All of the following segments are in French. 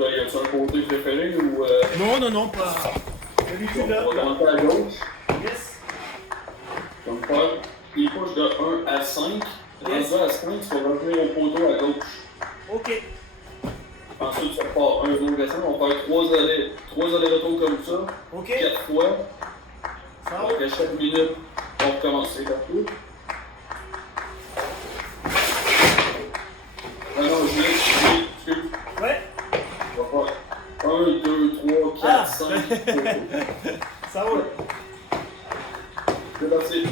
Toi, y a-tu un côté préféré ou. Non, pas. D'habitude là. On va commencer à gauche. Yes. Tu vas me faire des push de 1 à 5. Yes. Rendu à 5, tu vas revenir au poteau à gauche. Ok. Ensuite, tu repars 1, 2, 4, 5. On va faire 3 allers-retours comme ça. Ok. 4 fois. Ça va. Donc, à chaque minute, on recommence. C'est parti. Ah non, je excuse. Ouais. On va faire 1, 2, 3, 4, 5. Ça roule. C'est parti.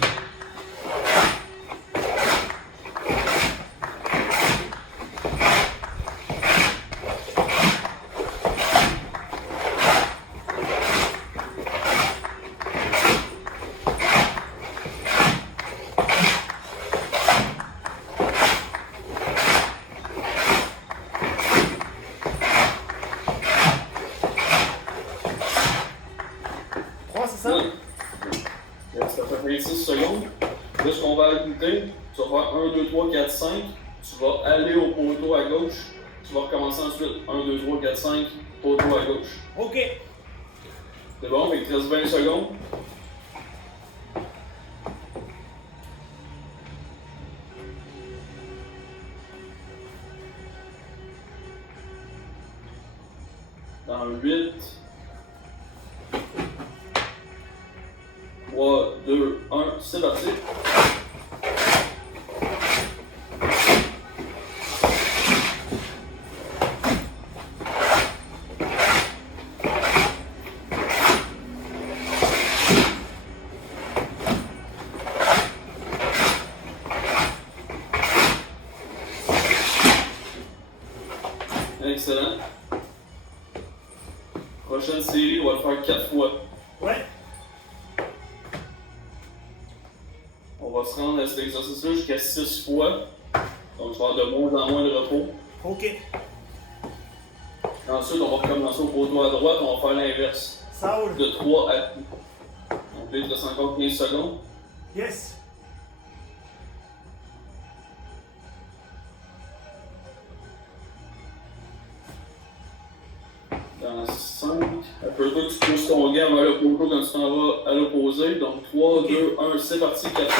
C'est ça? Ça fait 26 secondes. Là, ce qu'on va ajouter, tu vas faire 1, 2, 3, 4, 5. Tu vas aller au poteau à gauche. Tu vas recommencer ensuite 1, 2, 3, 4, 5, poteau à gauche. Ok. C'est bon, il te reste 20 secondes. Dans 8, 3, 2, 1, c'est parti. Excellent. Prochaine série, on va le faire 4 fois. Ouais. On va se rendre à cet exercice-là jusqu'à 6 fois. Donc, tu vas avoir de moins en moins de repos. Ok. Ensuite, on va recommencer au poteau à droite, on va faire l'inverse. Ça roule. De 3 à 2. Donc là, il te reste encore 15 secondes. Yes. Dans 5. Après toi, tu pousses ton gant vers le poteau quand tu t'en vas à l'opposé. Donc 3, Ok. 2, 1, c'est parti, 4.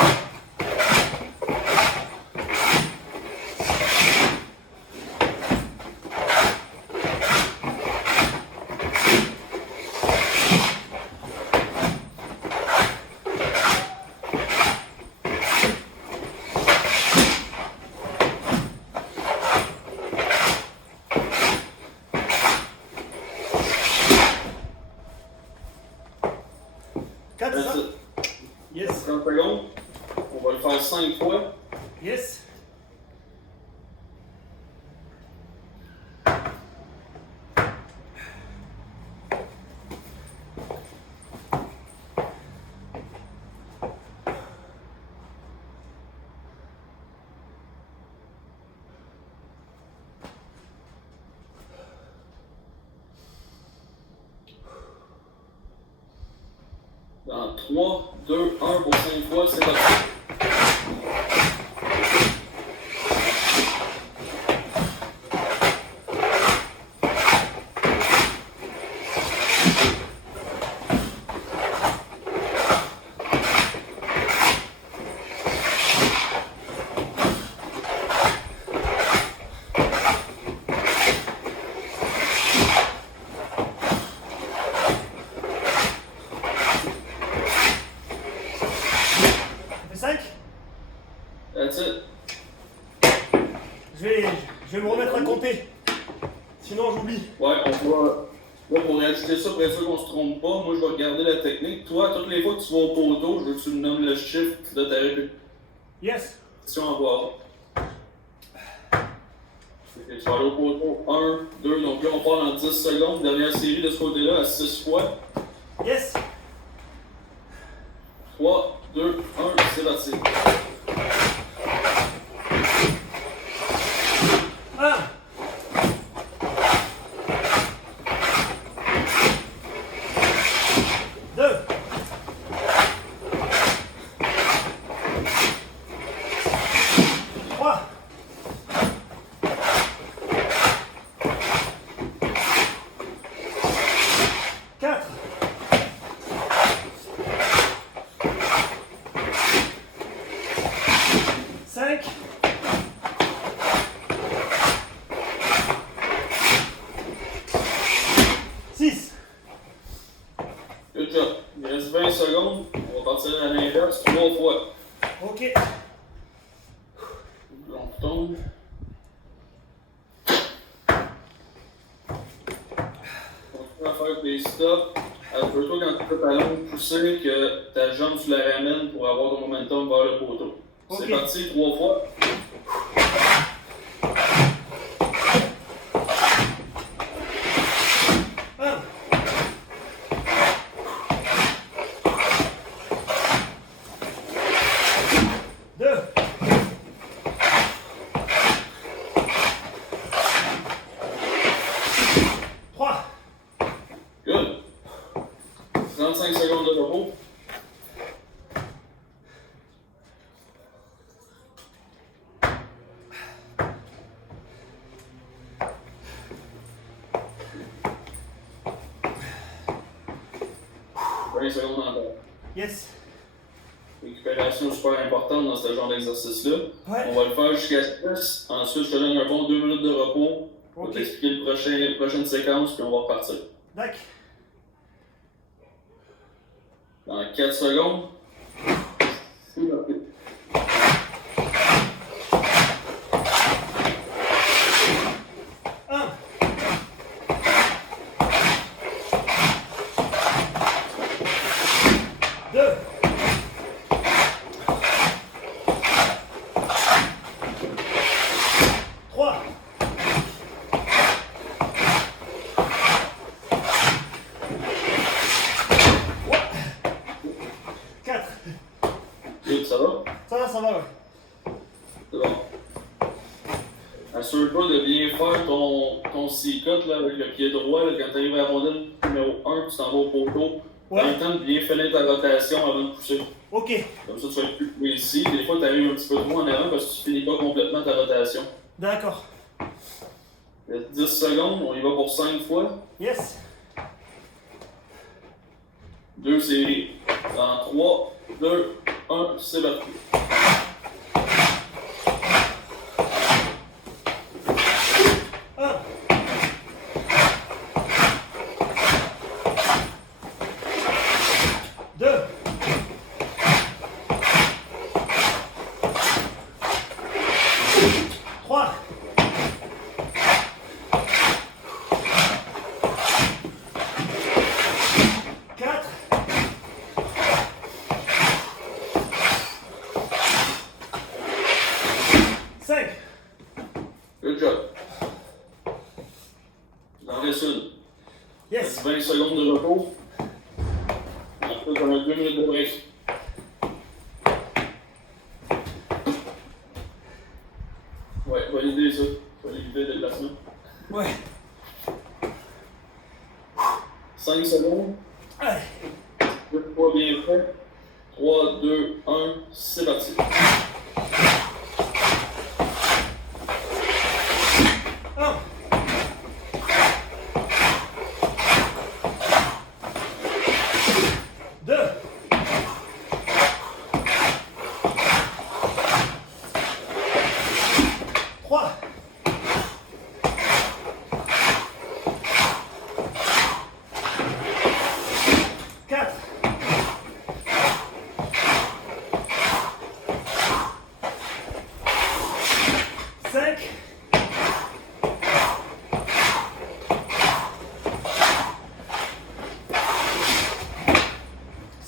Quatre, That's ça? it. Yes. 30 secondes. On va le faire 5 fois. Yes. Dans 3, 2, 1 pour 5 fois, c'est parti. Ça fait 5? That's it. Je vais me remettre à compter. Sinon, j'oublie. Ouais, on va. Là, pour ajouter ça, pour être sûr qu'on se trompe pas, moi je vais regarder la technique. Toi, toutes les fois que tu vas au poteau, je veux que tu me nommes le chiffre de ta Yes. répétition en voix. Tu vas aller au poteau 1, 2, donc là on part en 10 secondes. Dernière série de ce côté-là à 6 fois. Yes. 3, 2, 1, c'est parti. 1. 2. 3. reste 20 secondes. On va partir à l'inverse 3 fois. Ok. On tombe. On va faire des stops. Assure-toi quand tu fais ta longue poussée que ta jambe tu la ramènes pour avoir ton momentum vers le poteau. Okay. C'est parti, 3 fois. Good. 35 secondes de repos. Secondes en terre. Yes. Récupération super importante dans ce genre d'exercice-là. Ouais. On va le faire jusqu'à 6. Ensuite, je te donne un bon 2 minutes de repos. On va Ok. t'expliquer la prochaine séquence, puis on va repartir. D'accord. Dans 4 secondes. Ça va, ouais. C'est bon. Assure-toi de bien faire ton C-cut là, avec le pied droit. Là, quand tu arrives à la rondelle numéro 1, tu t'en vas au poteau. Ouais. En même temps de bien finir ta rotation avant de pousser. Ok. Comme ça, tu vas être plus précis. Des fois, tu arrives un petit peu trop en avant parce que tu finis pas complètement ta rotation. D'accord. Il y a 10 secondes, on y va pour 5 fois. Yes. 2 séries. Dans 3, 2, 1, c'est parti. Good job. Dans reste une. Yes. 20 secondes de repos. Ensuite, on a 2 minutes de break. Ouais, valider ça. Valider le déplacement. Ouais. 5 secondes. Allez. 2 fois bien fait. 3, 2, 1, c'est parti.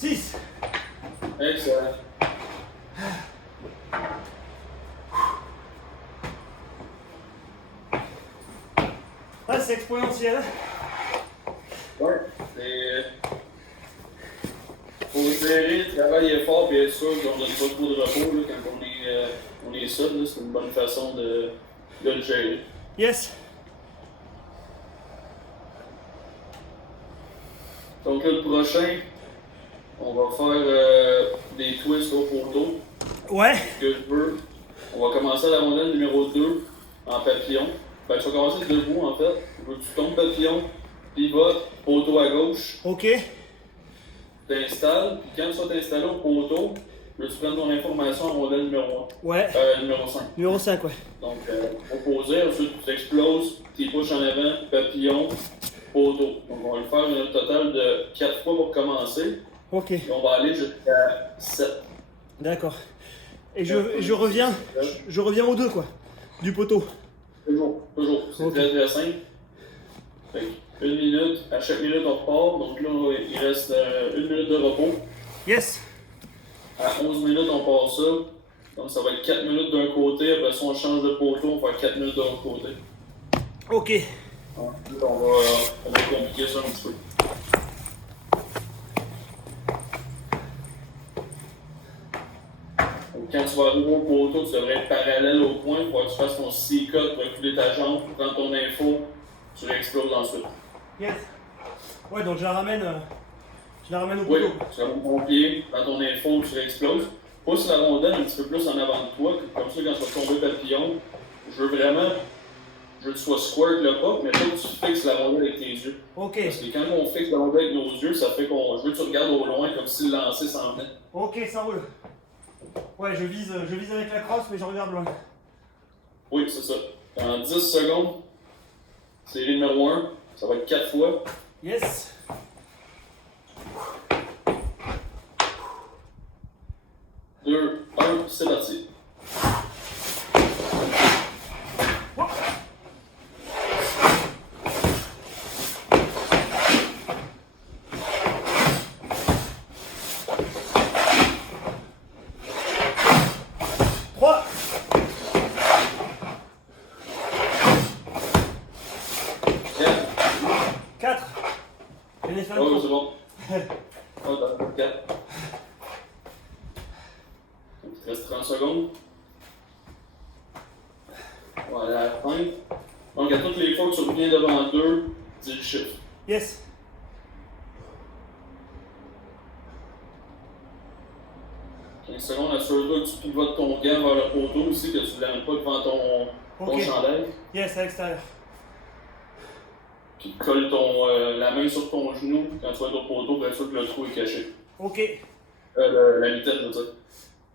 6. Excellent. Ah, c'est exponentiel. Ouais, faut gérer, travailler fort et être sûr qu'on donne pas trop de repos là, quand on est seul. C'est une bonne façon de le gérer. Yes. Donc là, le prochain, on va faire des twists au poteau. Ouais. Ce que je veux, on va commencer à la rondelle numéro 2 en papillon. Ben, tu vas commencer debout en fait. Je veux que tu tombes papillon, pivot, poteau à gauche. Ok. T'installes, puis quand tu vas t'installer au poteau, là, tu prends ton information en rondelle numéro 1. Ouais. Numéro 5. Numéro 5, ouais. Donc, opposé, ensuite tu t'exploses, tes push en avant, papillon, poteau. Donc, on va le faire un total de 4 fois pour commencer. Ok. Et on va aller jusqu'à 7. D'accord. Et je reviens au 2 quoi, du poteau. Toujours. C'est Ok. très simple. Fait que 1 minute, à chaque minute on repart. Donc là, il reste 1 minute de repos. Yes. À 11 minutes, on part ça. Donc ça va être 4 minutes d'un côté. Après ça, on change de poteau, on va faire 4 minutes de l'autre côté. Ok. Ensuite, on va compliquer ça un petit peu. Donc, quand tu vas arriver au poteau, tu devrais être parallèle au point. Il faut que tu fasses ton C-cut pour écouler ta jambe, pour prendre ton info, tu l'exploses ensuite. Yes. Ouais, donc je la ramène au Oui, poteau. tu ramènes ton pied, prends ton info, tu l'exploses. Pousse la rondelle un petit peu plus en avant de toi, comme ça, quand tu vas tomber papillon, je veux que tu sois squirt le pas, mais pas que tu fixes la rondelle avec tes yeux. Ok. Parce que quand on fixe la rondelle avec nos yeux, ça fait je veux que tu regardes au loin comme si le lancer s'en venait. Ok, ça roule. Ouais, je vise avec la crosse, mais je regarde loin. Oui, c'est ça. En 10 secondes, série numéro 1, ça va être 4 fois. Yes. Deux, un, c'est parti. Oh, c'est bon. Oh, t'as 4. Il te reste 30 secondes. Voilà, à la fin. Donc, à toutes les fois que tu reviens devant 2, dis le chiffre. Yes. Secondes, assure-toi que tu pivotes ton gant vers le poteau aussi, que tu ne l'amènes pas devant ton chandail. Yes, à l'extérieur. Puis colle la main sur ton genou quand tu vas être au poteau pour être sûr que le trou est caché. Ok. La vitesse, je veux dire.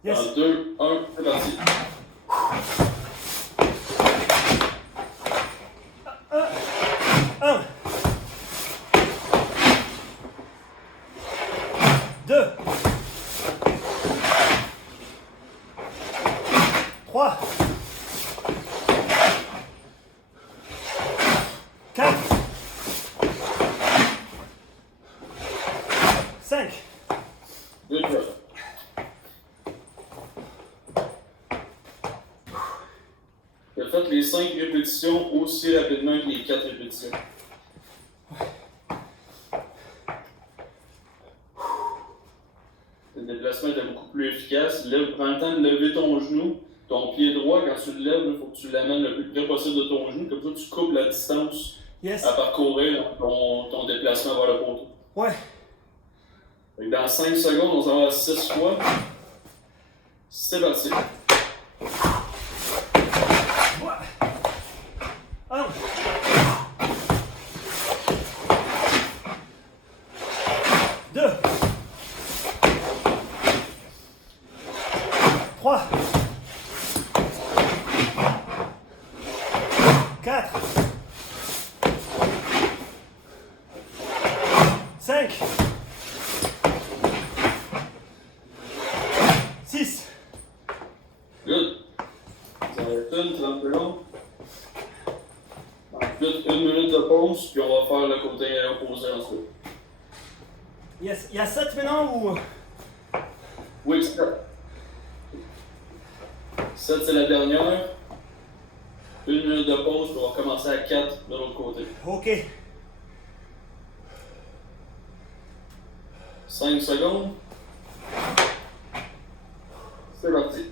Yes. En 2, 1, c'est parti. 1. 2. 3. 4. 5. Good job. Tu as fait les 5 répétitions aussi rapidement que les 4 répétitions. Le déplacement était beaucoup plus efficace. Prends le temps de lever ton genou. Ton pied droit, quand tu le lèves, il faut que tu l'amènes le plus près possible de ton genou. Comme ça, tu coupes la distance à parcourir ton déplacement vers le poteau. Ouais. Dans 5 secondes, on s'en va à 6 fois. C'est parti. 1. 2. 3. 4. 5. 6. Good. Ça va être 30 secondes. Ensuite, 1 minute de pause, puis on va faire le côté opposé ensuite. Yes. Il y a 7 maintenant ou... Oui, 7. 7, c'est la dernière. 1 minute de pause, puis on va recommencer à 4 de l'autre côté. Ok. 5 secondes. C'est parti.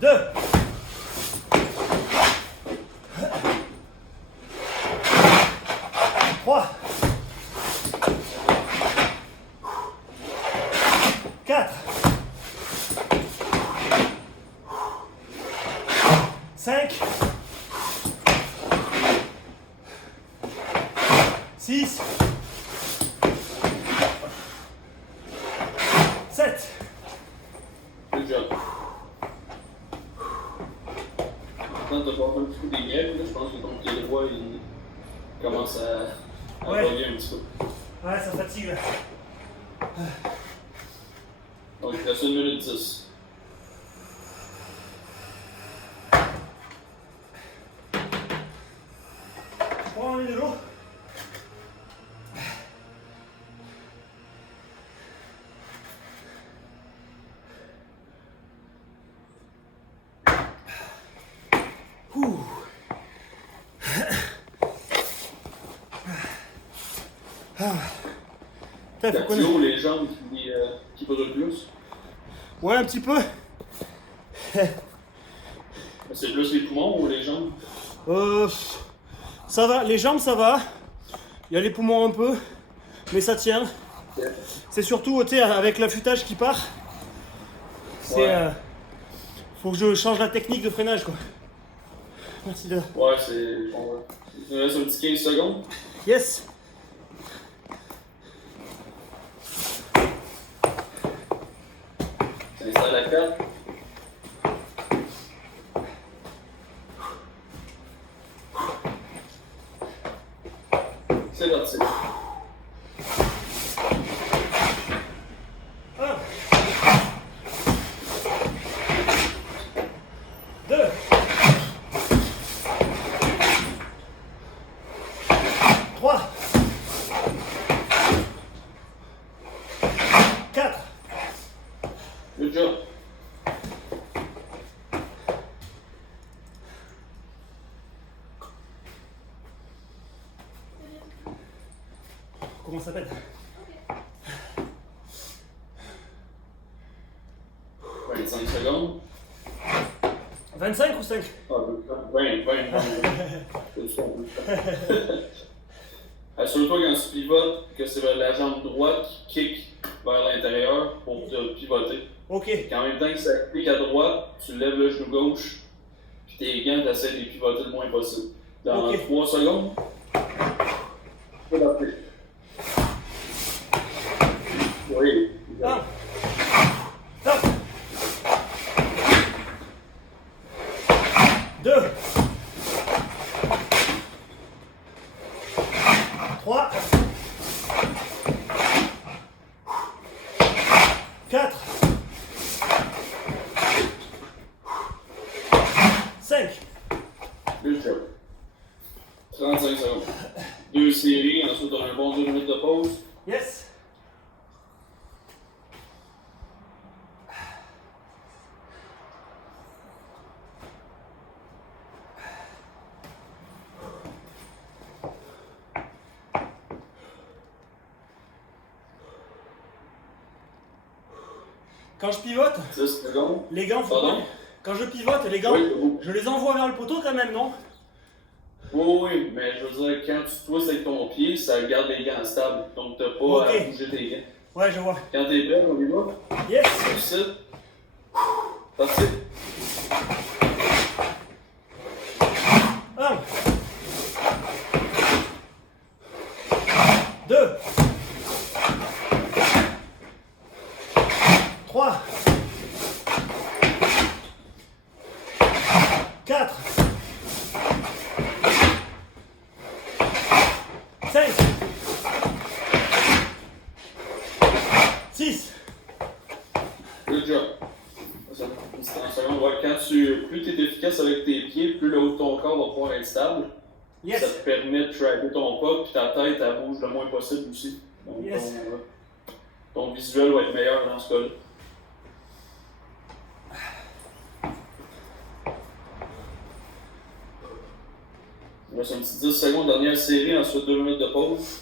2. 3. 4. 5. 6. 7. Good job. de voir un petit peu des greppes, là, je pense que ton pied droit il commence à Ouais. bugger un petit peu. Ouais, ça fatigue là. Donc il reste 1 minute 10. Je prends un de l'eau. Ouh. Putain, faut qu'on- Cardio, les jambes qui brûlent plus. Ouais, un petit peu. C'est plus les poumons ou les jambes? Ça va, les jambes ça va. Il y a les poumons un peu, mais ça tient. Ok. C'est surtout, tu sais, avec l'affûtage qui part. C'est. Ouais. Faut que je change la technique de freinage quoi. Merci de. Ouais, c'est. Bon, ouais. Il nous reste un petit 15 secondes. Yes! Tu installes la carte. C'est parti. 1, 2, 3, 4, Good job. comment ça s'appelle? 25 secondes. 25 ou 5? Ah, 20. Assure-toi quand tu pivotes que c'est la jambe droite qui kick vers l'intérieur pour te pivoter. Ok, En même temps que ça clique à droite, tu lèves le genou gauche, puis tes gants, tu essaies de les pivoter le moins possible. Dans Ok. 3 secondes, c'est parti. Oui. 1, stop, 2, 3, 4, 5. Good job. 35 secondes. 2 séries, ensuite on a un bon 2 minutes de pause. Yes. Quand je pivote, 10 secondes. les gants, faut Pardon? pas- Quand je pivote, les gants, Oui, oui. je les envoie vers le poteau quand même, non? Oui, mais je veux dire, quand tu twists avec ton pied, ça garde les gants stables. Donc t'as pas Ok. à bouger tes gants. Ouais, je vois. Quand t'es prêt, on y va. Yes. Réussite. Parti. 1, 2, 3, 4, 5, 6. Good job. Ça va une petite seconde. Ouais, plus tu es efficace avec tes pieds, plus le haut de ton corps va pouvoir être stable. Yes. Ça te permet de tracker ton pas, puis ta tête, elle bouge le moins possible aussi. Donc Yes. ton visuel va être meilleur dans ce cas-là. Il reste un petit 10 secondes, dernière série, ensuite 2 minutes de pause.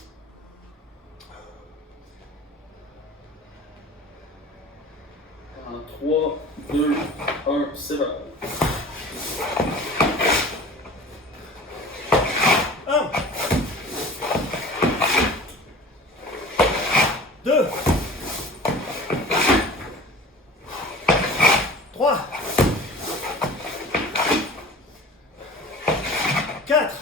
En 3, 2, 1, c'est parti. 1, 2, 3, 4,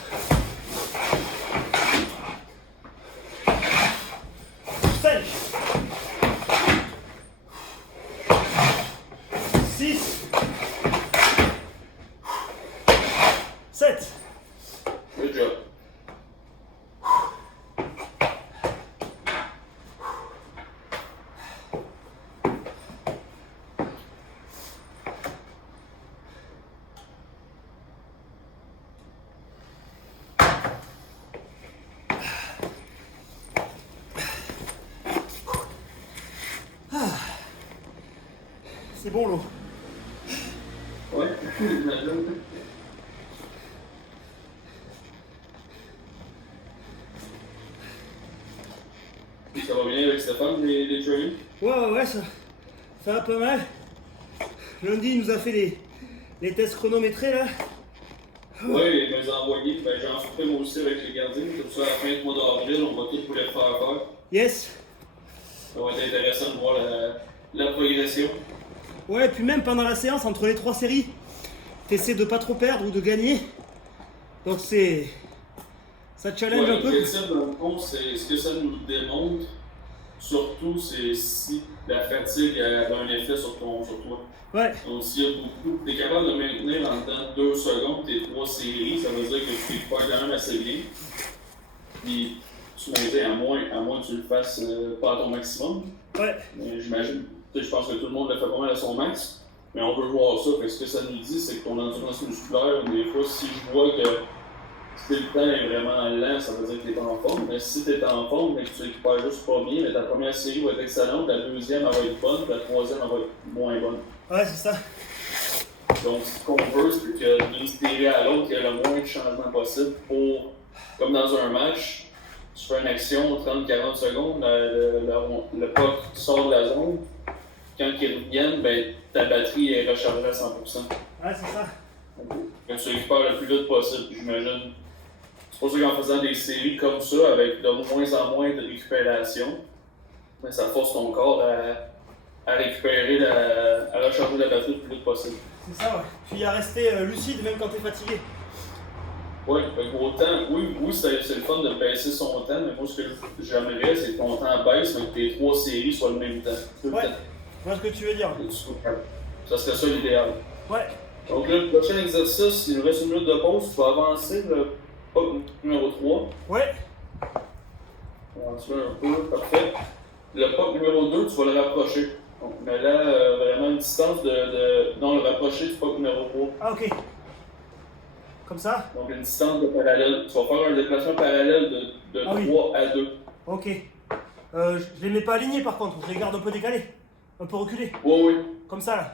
5, 6, C'est bon l'eau. Ouais. Ça va bien avec Stéphane, les trainings? Ouais, ça va pas mal. Lundi, il nous a fait les tests chronométrés là. Oui, il m'a envoyé. Ben, j'en ferai moi aussi avec les gardiens. Comme ça, à la fin du mois d'avril, on va tous vous les faire faire. Yes. Ça va être intéressant de voir la progression. Ouais, puis même pendant la séance, entre les 3 séries, t'essaies de pas trop perdre ou de gagner. Donc ça challenge un peu. L'objectif, dans le fond, c'est ce que ça nous démontre. Surtout, c'est si la fatigue a un effet sur toi. Ouais. Donc, s'il y a beaucoup, tu es capable de maintenir en temps 2 secondes tes 3 séries, ça veut dire que tu fais quand même assez bien. Puis, tu maintiens à moins que tu le fasses pas à ton maximum. Ouais. Mais j'imagine, je pense que tout le monde le fait pas mal à son max. Mais on peut voir ça. Fait que ce que ça nous dit, c'est que ton endurance musculaire, des fois, si je vois que si le temps est vraiment lent, ça veut dire que tu es en forme. Mais si tu es en forme, mais que tu récupères juste pas bien, mais ta première série va être excellente, la deuxième elle va être bonne, puis la troisième elle va être moins bonne. Ouais, c'est ça. Donc, ce qu'on veut, c'est que d'une série à l'autre, il y ait le moins de changements possible pour, comme dans un match, tu fais une action 30-40 secondes, le puck sort de la zone. Quand ils reviennent, ben, ta batterie est rechargée à 100%. Ouais, c'est ça. Que tu récupères le plus vite possible, j'imagine. C'est pour ça qu'en faisant des séries comme ça, avec de moins en moins de récupération, ben, ça force ton corps à récupérer, à recharger la batterie le plus vite possible. C'est ça, ouais. Puis à rester lucide même quand t'es fatigué. Oui, autant, oui, c'est le fun de baisser son temps, mais moi ce que j'aimerais, c'est que ton temps baisse, mais que tes 3 séries soient le même temps. Ouais, je vois ce que tu veux dire. Ça serait ça l'idéal. Ouais. Donc là, le prochain exercice, il nous reste 1 minute de pause, tu vas avancer le puck numéro 3. Ouais. On va avancer un peu, parfait. Le puck numéro 2, tu vas le rapprocher. Donc, mais là, vraiment une distance non, le rapprocher du puck numéro 3. Ah, ok. Comme ça? Donc une distance de parallèle. Tu vas faire un déplacement parallèle de 3 à 2. Ok. Je les mets pas alignés par contre, je les garde un peu décalés. Un peu reculés. Oui. Comme ça là.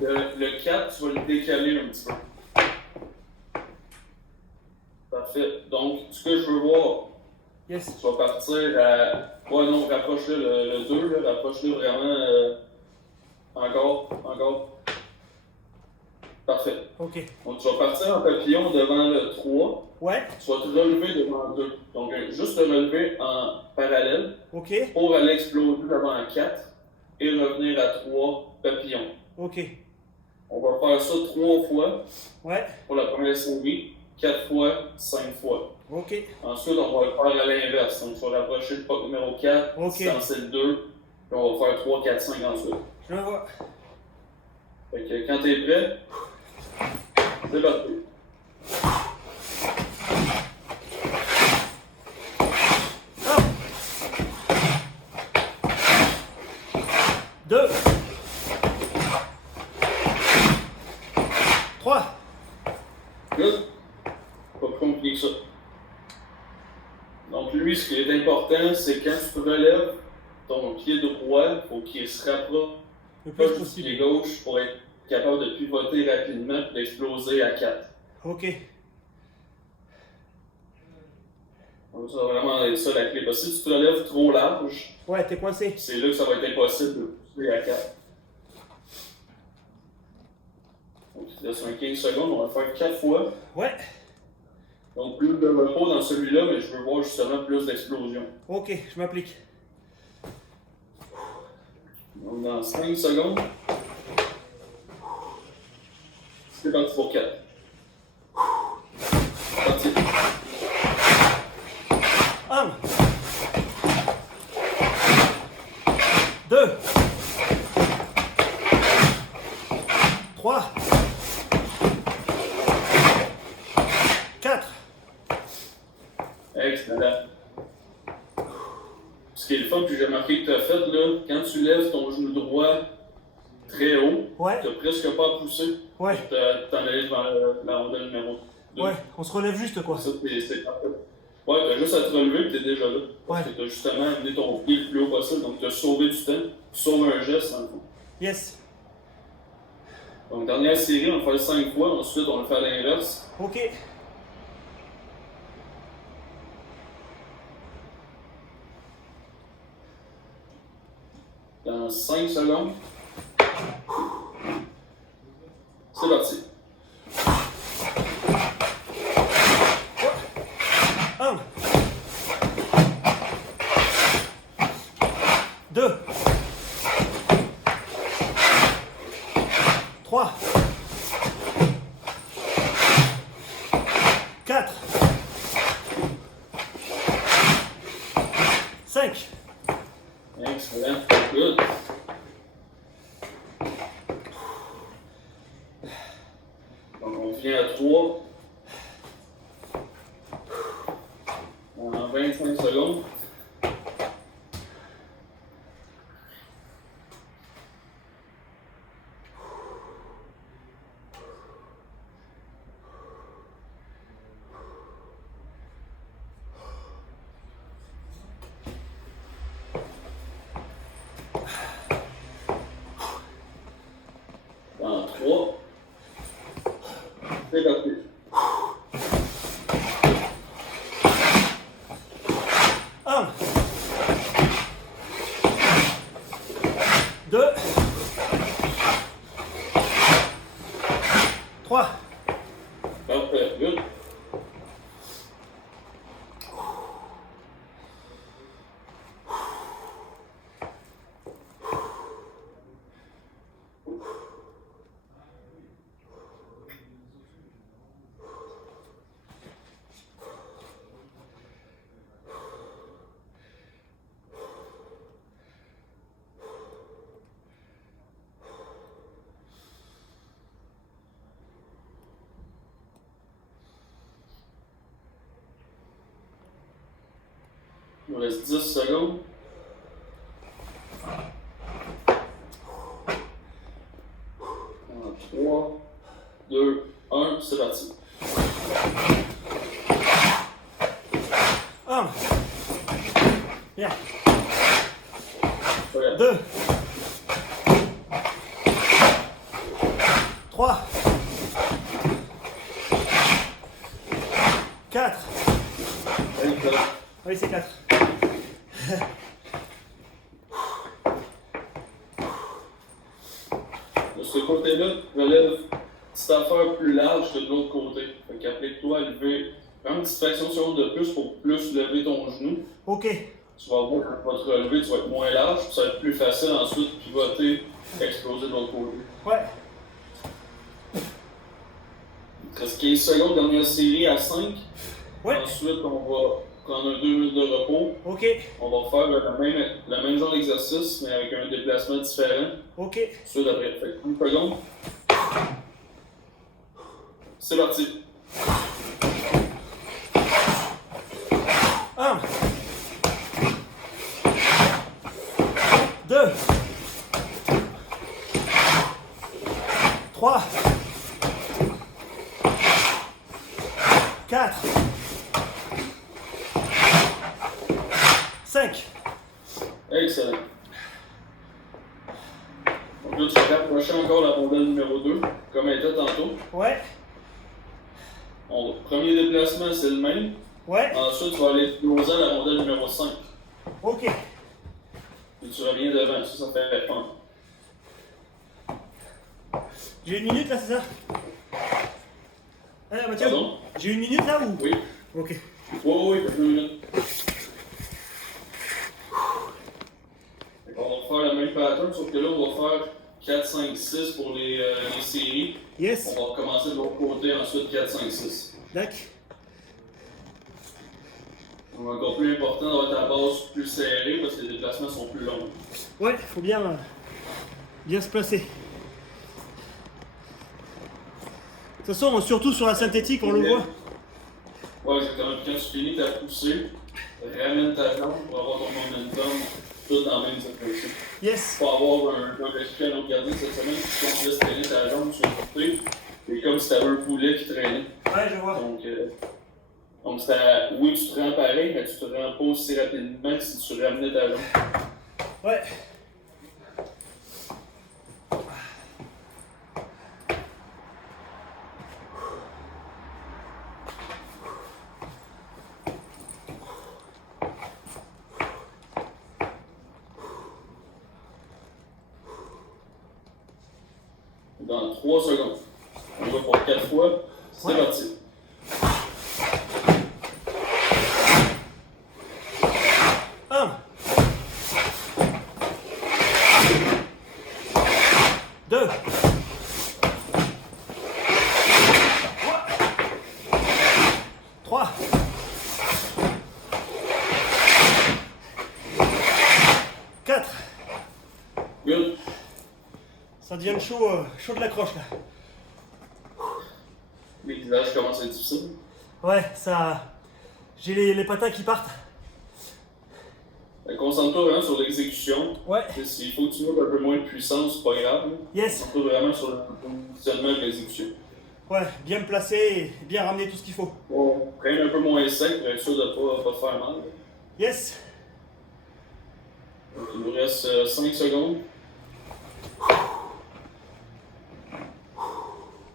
Le 4, tu vas le décaler un petit peu. Parfait. Donc, ce que je veux voir, yes. Tu vas partir à. Ouais, non, rapproche-le le 2, là, rapproche-le vraiment. Encore. Parfait. Ok. Donc, tu vas partir en papillon devant le 3. Ouais. Tu vas te relever devant le 2. Donc, juste te relever en parallèle. Ok. Pour aller exploser devant le 4 et revenir à 3 papillons. Ok. On va faire ça 3 fois. Ouais. Pour la première série, 4 fois, 5 fois. Ok. Ensuite, on va le faire à l'inverse. Donc, tu vas rapprocher le puck numéro 4, distancer le 2, puis on va faire 3, 4, 5 ensuite. Je le vois. Fait que quand t'es prêt, c'est parti. 2, 3. Good. Pas plus compliqué que ça. Donc, lui, ce qui est important, c'est quand tu te relèves, ton pied droit, il faut qu'il se rapproche Le plus du possible. pied gauche pour être capable de pivoter rapidement et d'exploser à 4. Ok. Donc, ça va vraiment être ça la clé. Parce que si tu te relèves trop large, Ouais, t'es coincé. c'est là que ça va être impossible de pousser à 4. Donc, il reste un 15 secondes, on va le faire 4 fois. Ouais. Donc, plus de repos dans celui-là, mais je veux voir justement plus d'explosion. Ok, je m'applique. Donc, dans 5 secondes, c'est parti pour 4. Parti. 1, 2, 3, 4. Excellent. Ce qui est le fun que j'ai remarqué que tu as fait, là, quand tu lèves ton genou droit très haut, Ouais. tu n'as presque pas à pousser. Ouais. Tu t'en allais devant la rondelle numéro 2. Ouais, on se relève juste quoi. Ça, c'est parfait. Ouais, t'as juste à te relever et t'es déjà là. Parce que t'as justement amené ton pied le plus haut possible, donc t'as sauvé du temps. Tu sauves un geste, dans le fond. Yes. Donc, dernière série, on va le faire 5 fois, ensuite on le fait à l'inverse. Ok. Dans 5 secondes. C'est parti. 1, 2, 3, 4, 5. Excellent. Good. Donc, on vient à 3. En 25 secondes. En 3. C'est parti. 1, 2, 3. Parfait. Good. Il nous reste 10 secondes. En 3, 2, 1, c'est parti. 1. Bien. Regarde. 2. 3. 4. Excellent. Oui, c'est 4. De ce côté-là, relève petite affaire plus large que de l'autre côté. Fait qu'applique-toi à lever une petite fraction de seconde de plus pour plus lever ton genou. Ok. Tu vas voir quand tu vas te relever, tu vas être moins large, puis ça va être plus facile ensuite de pivoter, exploser de l'autre côté. Ouais. Il te reste 15 secondes, dernière série à 5. Ouais. Ensuite, on va prendre un 2 minutes de repos. Ok. On va faire le même genre d'exercice, mais avec un déplacement différent. Ok. Ensuite, après, fait 1 seconde. C'est parti. 1. 2. 3. 4. 5. Excellent. Donc là, tu vas rapprocher encore la rondelle numéro 2, comme elle était tantôt. Ouais. Premier déplacement, c'est le même. Ouais. Ensuite, tu vas aller exploser à la rondelle numéro 5. Ok. Et tu reviens devant. Ça fait 1. J'ai 1 minute là, c'est ça? Ah, Mathieu, Pardon? j'ai 1 minute là ou? Oui. Ok. Oui, 2 minutes. On va faire le même pattern, sauf que là, on va faire 4, 5, 6 pour les séries. Yes. On va recommencer de l'autre côté, ensuite 4, 5, 6. D'accord. Donc, encore plus important d'avoir ta base plus serrée parce que les déplacements sont plus longs. Ouais, faut bien, bien se placer. De toute façon, surtout sur la synthétique, on le voit. Ouais, exactement. Puis quand tu finis ta poussée, ramène ta jambe pour avoir ton momentum tout dans la même direction. Yes. Pour avoir un expliqué à notre gardien cette semaine, si on te laisse traîner ta jambe sur le côté, c'est comme si tu avais un poulet qui traînait. Ouais, je vois. Donc oui, tu te rends pareil, mais tu te rends pas aussi rapidement que si tu ramenais ta jambe. Ouais. dans 3 secondes. On va pour 4 fois. C'est parti. Un. 2. 3. 4. Good. Ça devient chaud de la croche là. Les visages commencent à être difficiles. Ouais, ça. J'ai les patins qui partent. Concentre-toi vraiment sur l'exécution. Ouais. S'il faut que tu mettes un peu moins de puissance, c'est pas grave. Yes. Concentre-toi vraiment sur le positionnement de l'exécution. Ouais, bien me placer et bien ramener tout ce qu'il faut. Bon, quand même un peu moins sec pour être sûr de ne pas te faire mal. Yes. Donc, il nous reste 5 secondes.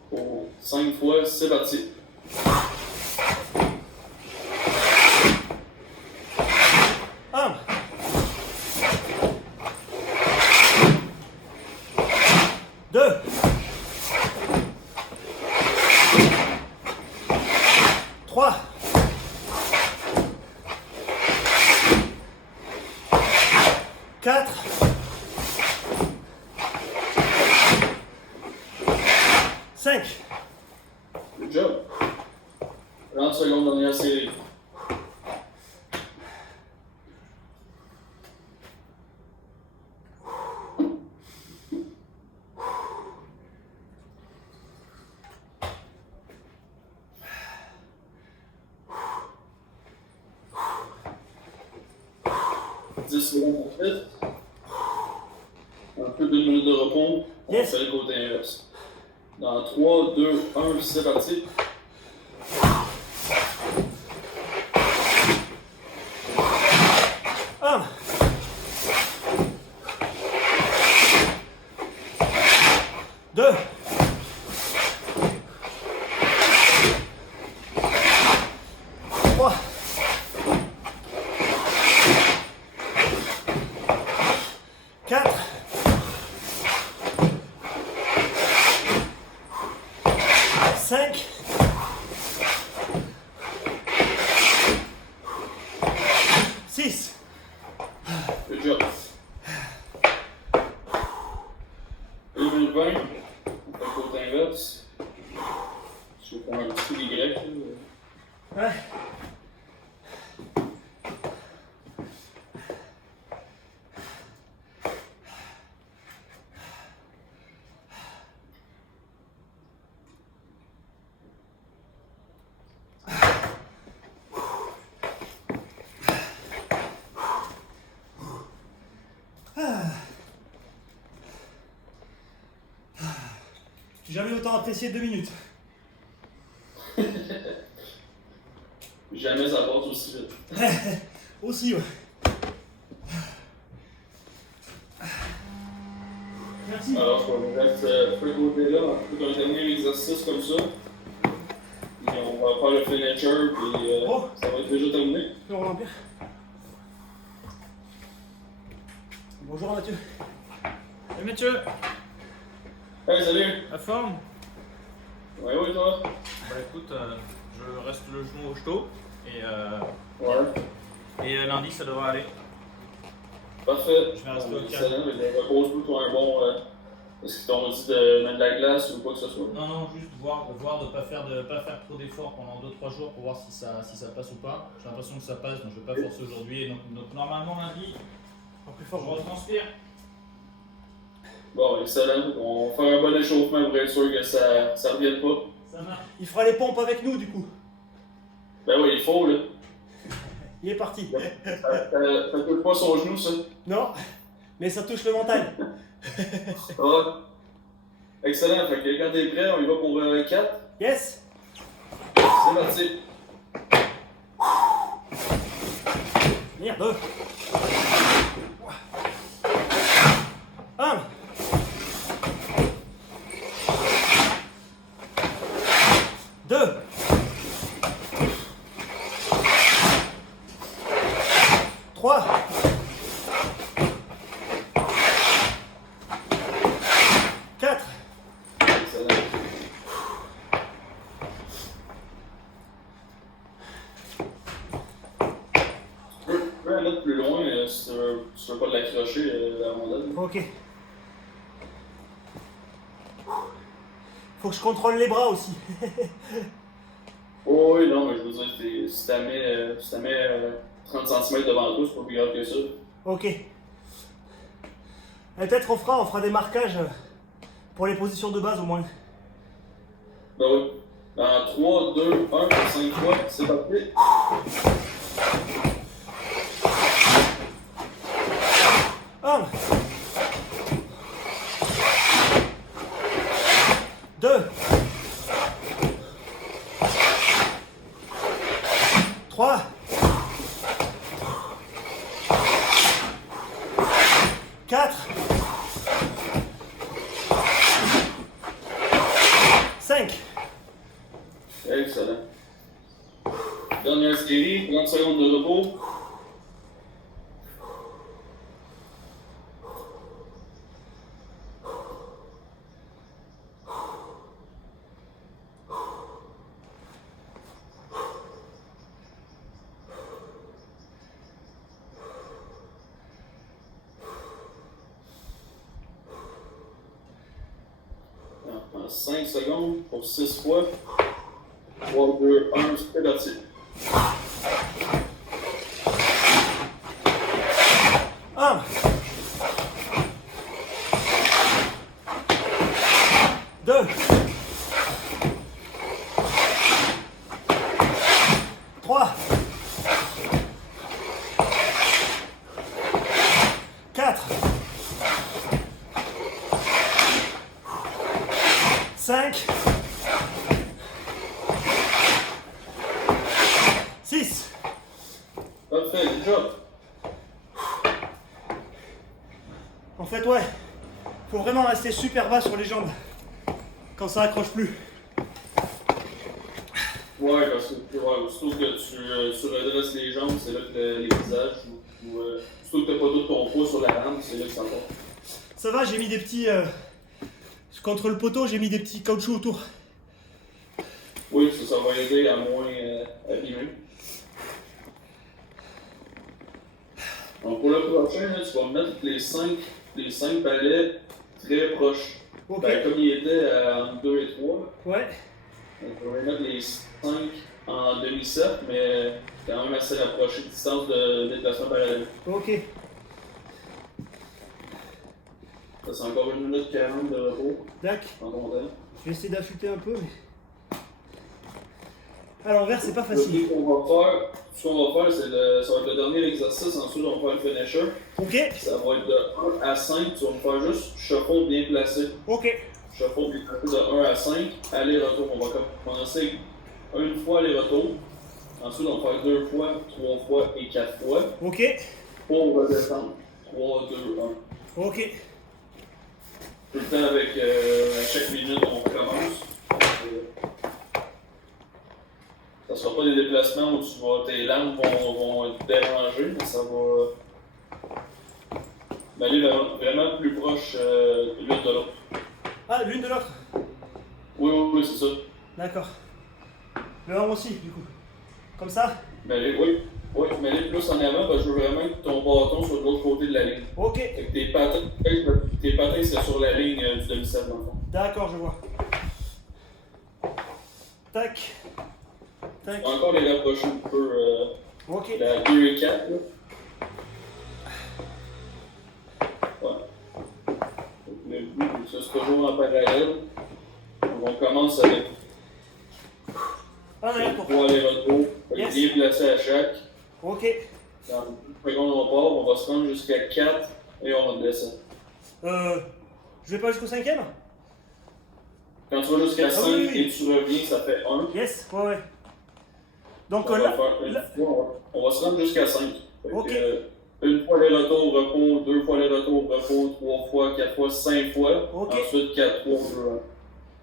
Pour 5 fois, c'est parti. Un. 2. 3. 4. 5. Good job. 30 secondes dernière série. Secondes pour vite. Un peu d'une minute de repos. On Yes. fait le côté inverse. Dans 3, 2, 1, c'est parti. Un. 2. 3. 4. 5. 6. Good job. 1 minute 20. On fait le côté inverse. Je vais prendre un petit peu Y. Ouais. J'ai jamais autant apprécié 2 minutes. Jamais ça passe aussi vite. Aussi, ouais. Merci. Alors, je vais vous mettre le côté là, un dernier exercice comme ça. Et on va faire le finisher, puis Oh. ça va être déjà terminé. Je peux remplir. Bonjour Mathieu. Salut Mathieu, Hey, salut! la forme? Ouais, ouais, toi? Bah écoute, je reste le genou au chaud et, Ouais. lundi ça devrait aller. Parfait. Je vais rester au calme. Excellent, mais repose-toi pour un bon. Est-ce qu'ils t'ont dit de mettre de la glace ou quoi que ce soit? Non, non, juste voir de pas faire trop d'efforts pendant 2-3 jours pour voir si ça passe ou pas. J'ai l'impression que ça passe, donc je vais pas forcer aujourd'hui. Et donc normalement lundi, En plus je fort. retranspire. Bon, excellent. On va faire un bon échauffement pour être sûr que ça revienne pas. Ça marche. Il fera les pompes avec nous du coup. Ben oui, il faut, là. Il est parti. Ça touche pas son genou, ça. Non, mais ça touche le mental. Ouais. Excellent. Fait que quand t'es prêt, on y va pour 4. Yes. C'est parti. Merde. 1. 2. 3. 4. Ok. Faut que je contrôle les bras aussi. Oh, oui, non, mais je veux dire, si tu mets 30 cm devant toi, c'est pas plus grave que ça. Ok. Et peut-être on fera des marquages pour les positions de base au moins. Ben oui. Dans 3, 2, 1, 5 fois, c'est parti. Un. 2. 3. 4. 5. Excellent. Dernière série, 30 secondes de repos. En 5 secondes pour 6 fois. 3, 2, 1, c'est parti. Un. 2. 3. 4. 5. 6. Parfait, good job. En fait, ouais, faut vraiment rester super bas sur les jambes quand ça accroche plus. Ouais, parce que aussitôt que tu redresses les jambes, c'est là que les visages, aussitôt que t'as pas tout ton poids sur la rampe, c'est là que ça part. Ça va, j'ai mis des petits. Contre le poteau, j'ai mis des petits caoutchoucs autour. Oui, ça va aider à moins abîmer. Donc pour le prochain, là, tu vas mettre les 5 palets très proches. Ok. Ben, comme il était entre 2 et 3, Ouais. donc on va mettre les 5 en demi-cercle, mais quand même assez rapproché de distance de déplacement parallèle. Ok. Ça, c'est encore 1 minute 40 de repos Dac. en ton temps. Je vais essayer d'affûter un peu, mais. À l'envers, c'est pas Ce facile. qu'on va faire, ça va être le dernier exercice, ensuite on va faire le finisher. Ok. Ça va être de 1 à 5, tu vas me faire juste shuffle bien placé. Ok. Shuffle bien placé de 1 à 5, aller-retour. On va commencer une fois aller-retour. Ensuite, on va faire 2 fois, 3 fois et 4 fois. Ok. Pour redescendre. 3, 2, 1. Ok. Tout le temps avec à chaque minute, on recommence. Ça ne sera pas des déplacements où tes lames vont être dérangées, mais ça va aller vraiment plus proche l'une de l'autre. Ah, l'une de l'autre. Oui, c'est ça. D'accord. Le arme aussi, du coup. Comme ça. Mais oui, mais aller plus en avant, je veux vraiment que ton bâton soit de l'autre côté de la ligne. Ok. Fait que tes patins c'est sur la ligne du demi-cercle dans le fond. D'accord, je vois. Tac. Tac. Encore les rapprocher un peu. Ok. La 2 et 4 là. Ouais. Le but, ça c'est toujours en parallèle. Donc on commence avec Un aller-retour. 3 allers-retours. Yes. Bien placé à chaque. Ok. Dans une seconde on part, on va se rendre jusqu'à 4 et on descend. Je vais pas jusqu'au 5ème. Quand tu vas jusqu'à 5 oui. et tu reviens, ça fait 1. Yes. Ouais. Donc On va là. faire une fois, on va se rendre jusqu'à 5. Ok. Une fois les retours, repos, 2 fois les retours, repos, 3 fois, 4 fois, 5 fois. Ok. Ensuite 4, 3, 2, 1.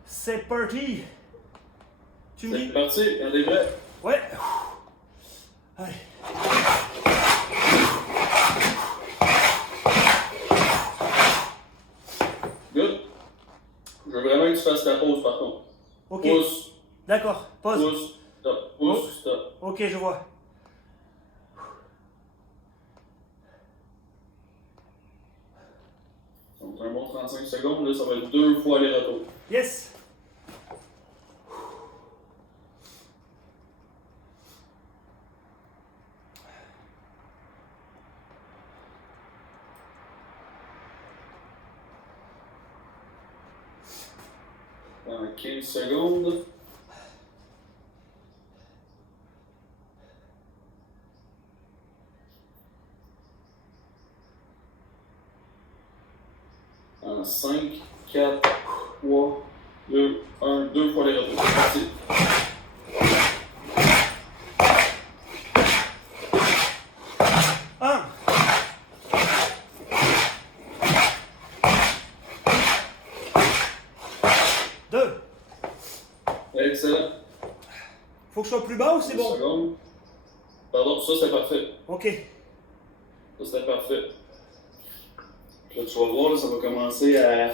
C'est parti. Tu me dis. C'est parti, on est prêt. Ouais. Allez. Good. Je veux vraiment que tu fasses ta pause par contre. Ok. Pousse, D'accord. Pause. pousse, stop, pousse, stop. Ok, je vois. Un bon 35 secondes, là, ça va être 2 fois aller-retour. Yes. Dans 15 secondes. En 5, 4, 3, 2, 1, 2 fois les retours. C'est parti. Un. Deux. Excellent. Faut que je sois plus bas ou c'est 10 bon? secondes. Pardon, ça c'est parfait. Ok. Ça c'est parfait. Là, tu vas voir, là, ça va commencer à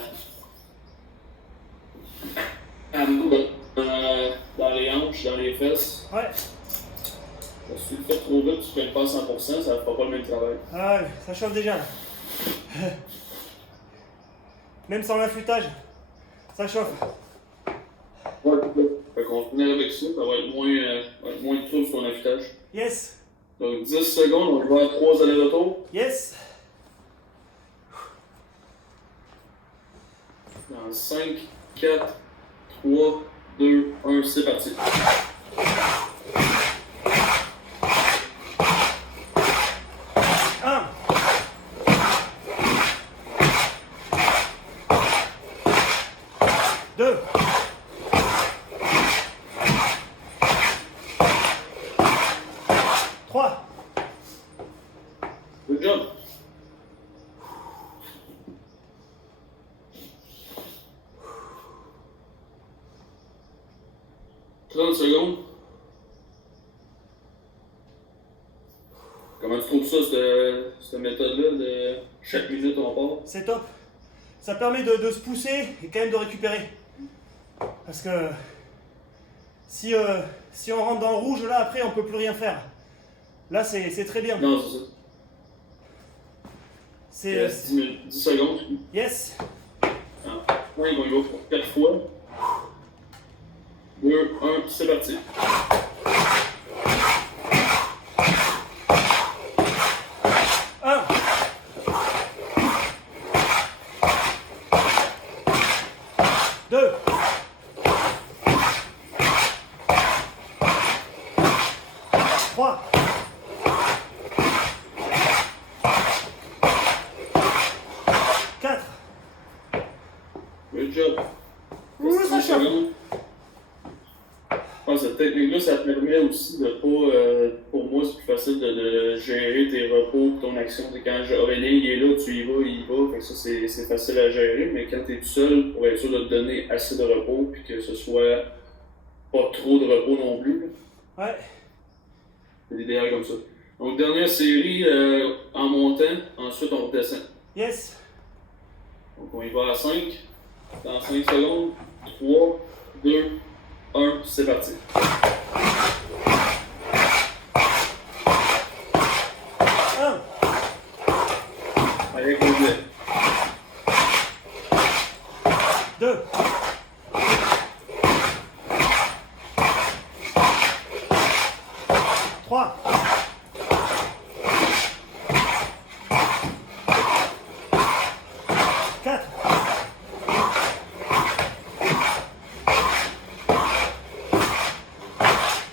dans les hanches, dans les fesses. Ouais. Si tu le fais trop vite, tu ne fais pas à 100%, ça ne fera pas le même travail. Ah ouais, ça chauffe déjà là. Même sans l'affûtage, ça chauffe. Ouais, fait qu'on va finir avec ça, ça va être moins de trouble sur ton affûtage. Yes. Donc 10 secondes, on va à 3 allers-retours. Yes. Dans 5, 4, 3, 2, 1, c'est parti. Un. Deux. Trois. Good job. « 30 secondes. Comment tu trouves ça, cette méthode-là, de chaque minute on part? C'est top. Ça permet de se pousser et quand même de récupérer. Parce que si on rentre dans le rouge, là après on peut plus rien faire. Là c'est très bien. Non, c'est ça. Il C'est reste 10 minutes, 10 secondes. yes. Ouais, on y va pour 4 fois. 2, 1, c'est parti. Un. Deux. Trois. Quatre. Good job. Ouh, ça 10 chauffe. secondes. Je pense que cette technique-là, ça te permet aussi de pas. Pour moi, c'est plus facile de gérer tes repos et ton action. C'est quand Aurélien il est là, tu y vas, il y va. Fait que ça, c'est facile à gérer. Mais quand tu es tout seul, pour être sûr de te donner assez de repos puis que ce soit pas trop de repos non plus, Ouais. c'est l'idéal comme ça. Donc, dernière série en montant, ensuite on redescend. Yes. Donc, on y va à 5. Dans 5 secondes. 3, 2, 1, c'est parti. Un. Allez, complet. Deux. Trois. Quatre.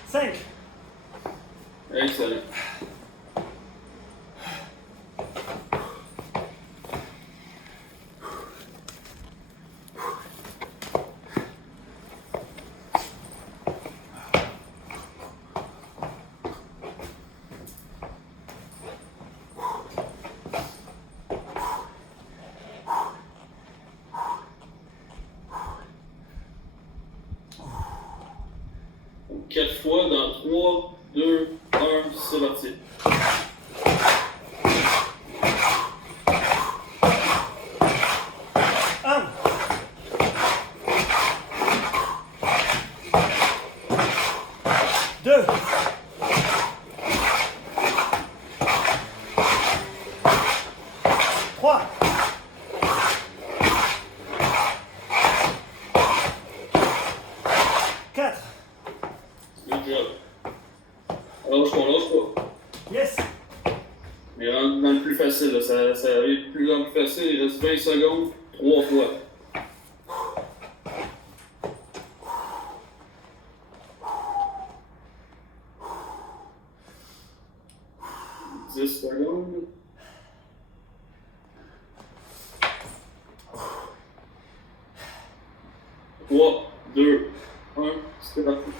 Cinq. Excellent. Donc, 4 fois dans 3, 2, 1, c'est parti. Un. Deux. Trois. ça va être de plus en plus facile. Il reste 20 secondes, 3 fois. 10 secondes. 3, 2, 1, c'est parti.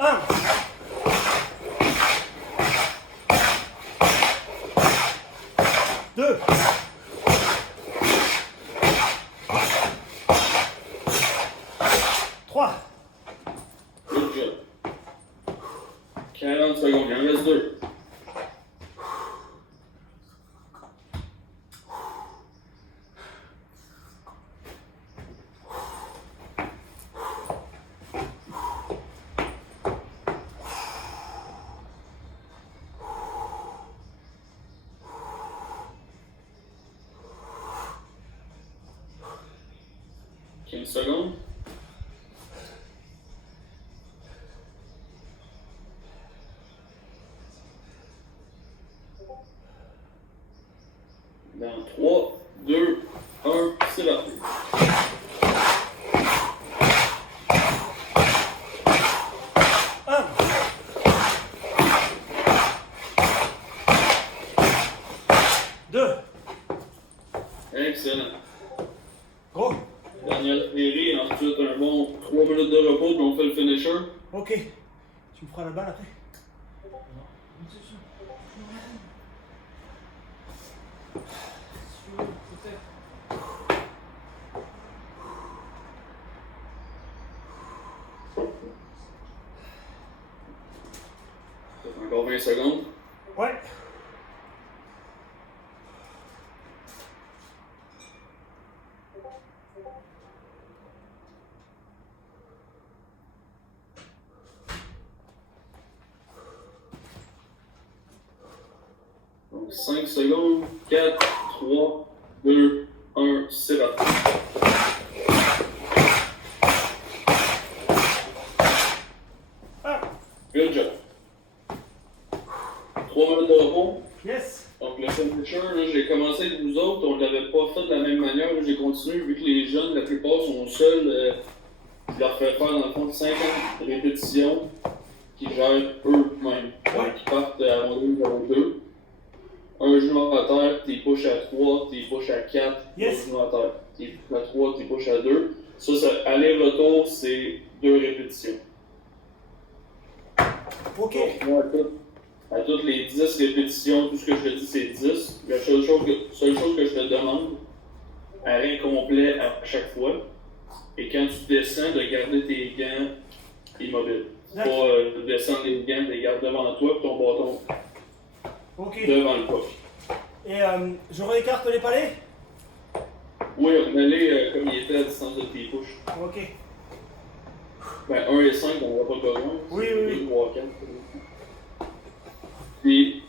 Un. Deux. Trois. Good job. 40 secondes, il en reste 2. Secondes. Dans 3, 2, 1, c'est parti. Excellent. Go. Dernière série, ensuite un bon 3 minutes de repos, puis on fait le finisher. Ok. Tu me feras la balle après? Encore 20 secondes. Ouais. Donc 5 secondes, 4, 3, 2, 1, c'est parti. Good job. 3 minutes de repos. Yes. Donc le finisher, là, j'ai commencé avec vous autres, on ne l'avait pas fait de la même manière. J'ai continué, vu que les jeunes, la plupart sont seuls, je leur fais faire dans le fond 50 répétitions qui gèrent eux-mêmes. Donc ils partent à rondelle numéro 2. Un genou à terre, t'es push à 3, t'es push à 4, Yes. un genou à terre. T'es push à 3, t'es push à 2. Ça aller-retour, c'est 2 répétitions. Ok. Donc, moi, à toutes les 10 répétitions, tout ce que je te dis, c'est 10. La seule chose que je te demande, arrêt complet à chaque fois. Et quand tu descends, de garder tes gants immobiles. Pas de descendre les gants, de les garder devant toi et ton bâton Ok. devant le poids. Et je réécarte les palais? Oui, remets-les comme il était à distance de tes push. Ok. Ben, 1 et 5, on va pas besoin. Oui, oui, oui. 2, 3, 4. Puis,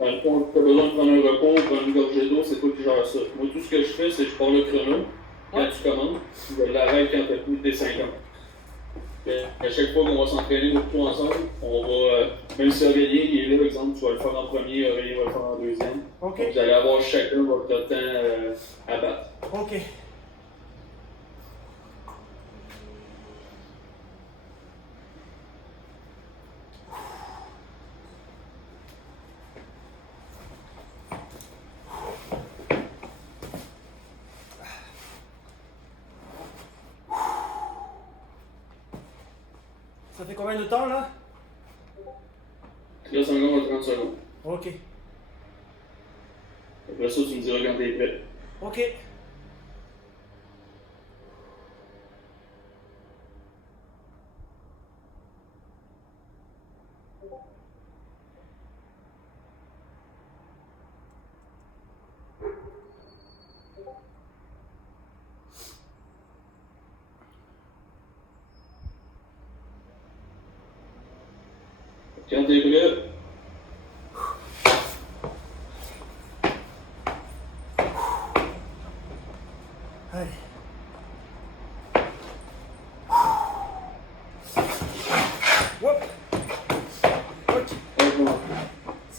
dans le fond, tu as besoin de prendre un repos, prendre une gorgée d'eau, c'est toi qui gère ça. Moi, tout ce que je fais, c'est que je pars le chrono. Quand tu commences, tu l'arrêtes quand tu as plus de tes 50. À chaque fois qu'on va s'entraîner beaucoup ensemble, on va, même si Aurélien il est là, par exemple, tu vas le faire en premier, Aurélien va le faire en deuxième. Ok. Donc, vous allez avoir chacun votre temps à battre. Ok. Ça fait combien de temps là? 13 secondes à 30 secondes. Ok. Après ça, tu me diras quand t'es prêt. Ok. Quand t'es prêt, Allez.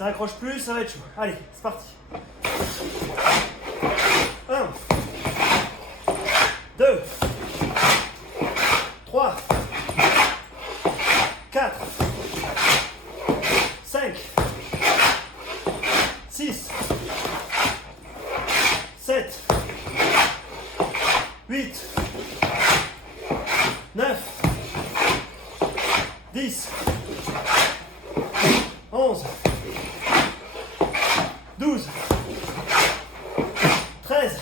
accroche plus, ça va être chaud. Allez, c'est parti. 1, 2, 3, 4, 5, 6, 7, 8, 9, 10, 11, 12, 13,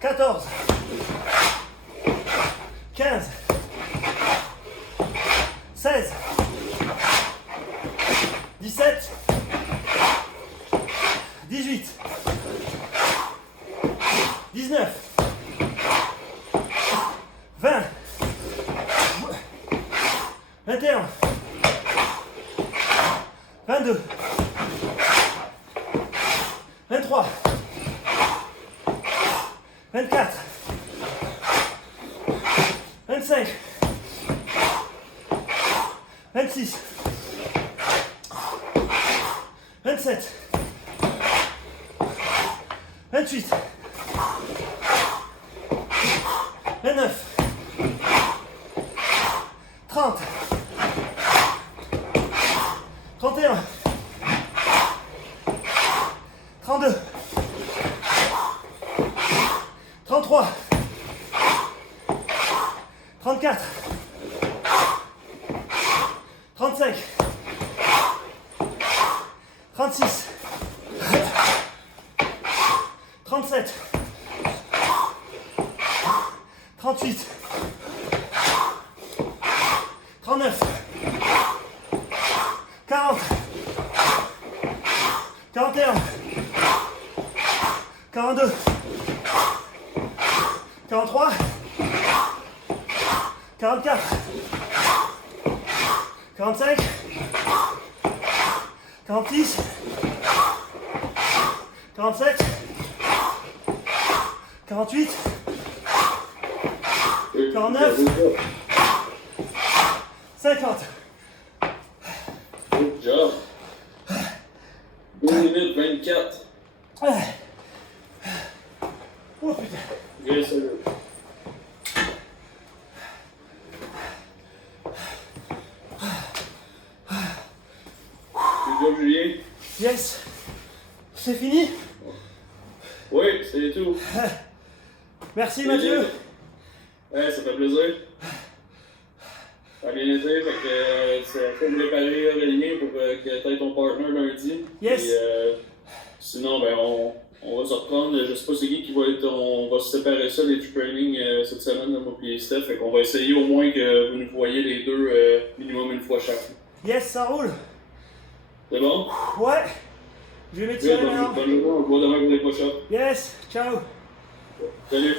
14, 15, 16, 17, 18, 19, 20, 21, 22, 23, 24, 25, 26, 27, 28, 29, 30, 31, 32, 33, 34, 35, 36, 37, 38, 39, 40, 41, 42, 43, 44, 45, 46, 47, 48, 49, 50. Good job. 2 minutes 24. Oh putain. Bien sûr. Good job, Julien. Yes. C'est fini? Oui, c'est tout. Merci Mathieu. Ouais, ça fait plaisir. Ça a bien été, fait que ça faut me préparer le lien pour que tu aies ton partner lundi. Yes. Et, sinon, ben, on va se reprendre. Je sais pas c'est qui va être. On va se séparer ça des trainings cette semaine, moi et Steph. Fait qu'on va essayer au moins que vous nous voyez les deux minimum une fois chaque. Yes, ça roule. C'est bon? Ouais. Je vais m'étirer maintenant. Bonne journée, on se voit demain pour les push-ups. Yes, ciao. Salut!